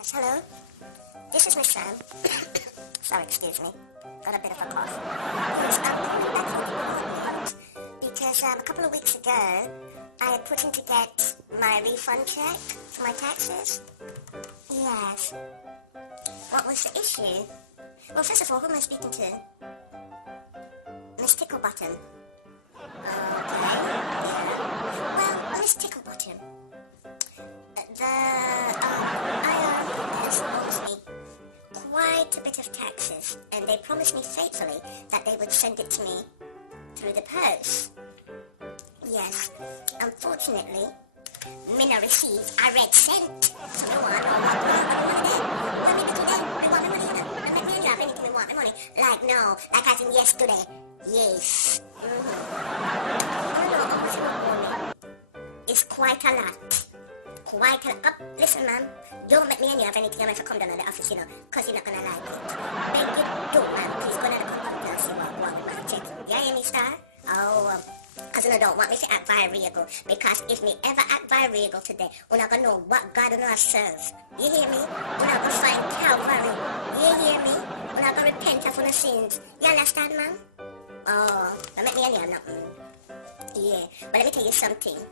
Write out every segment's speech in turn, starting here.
Yes, hello. This is Miss Sam. Sorry, excuse me. Got a bit of a cough. Yes, I'm calling back for the report because a couple of weeks ago I had put in to get my refund check for my taxes. Yes. What was the issue? Well, first of all, who am I speaking to? Miss Ticklebottom. Okay. Yeah. Well, Miss Ticklebottom. IRS owes me quite a bit of taxes, and they promised me faithfully that they would send it to me through the post. Yes, unfortunately, me not receive a red cent. So me want to know what me do then? Me want my money, you know. I make me a job, anything me want my money. Like no, like as in yesterday. Yes. I don't know how much you owe me. It's quite a lot. Quite a lot. Listen, ma'am, don't make me and you have anything if I come down to the office, you know, because you're not going to like it. Beg you don't, ma'am. Please go down to the computer and see what we can check. You hear me, star? Oh, because you don't want me to act variable. Because if me ever act variable today, we're not going to know what God will serve. You hear me? We're not going to find Calvary. You hear me? We're not going to repent of our sins. You understand, ma'am? Oh, don't make me and you have nothing. Yeah, but let me tell you something.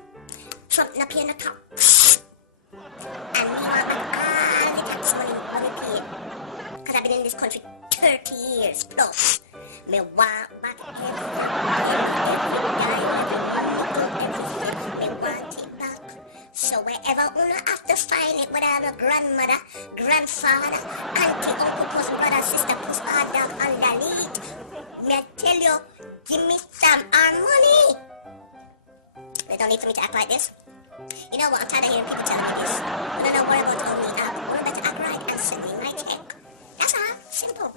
Trump not paying the tax. And me want all the tax money that we pay. Because I've been in this country 30 years plus. Me want back everything. Me want it back. So wherever una have to find it, whether I'm a grandmother, grandfather, auntie, uncle, cousin, brother, sister, cousin, dog, underneath. Me tell you, give me some our money. They don't need for me to act like this. You know what? I'm tired of hearing people telling me this. You don't worry about only act. You better act right and send me my check. That's all. Simple.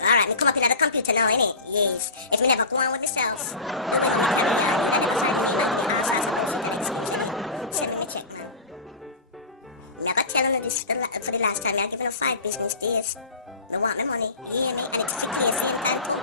Alright, me come up in the computer now, innit? Yes. If me never go on with myself, nobody will tell me that. You never find me like the answers on the internet. So send me my check, man. Me have tell you this for the last time. Me have given her 5 business days. Me want my money. You hear me? And it's for clear same time too.